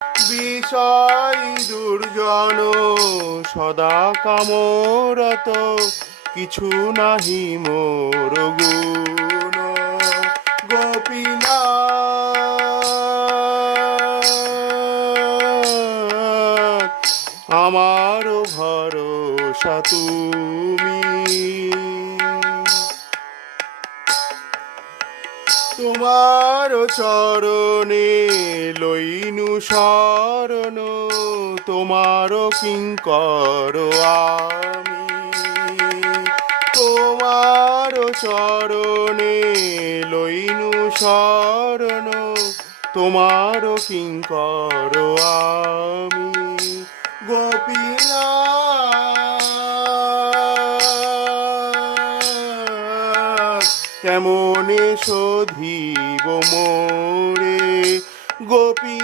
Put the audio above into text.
বিষয় দুর্জন সদা কামরত কিছু নাহি মোর গুণ। গোপীনা আমার ভরসা তুমি। তোমার চরণে লইনু শরণ, তোমার কিঙ্কর আমি। তোমার চরণে লইনু শরণ, তোমার কিঙ্কর আমি। গোপীনা কেমনে শোধিব মোরে গোপী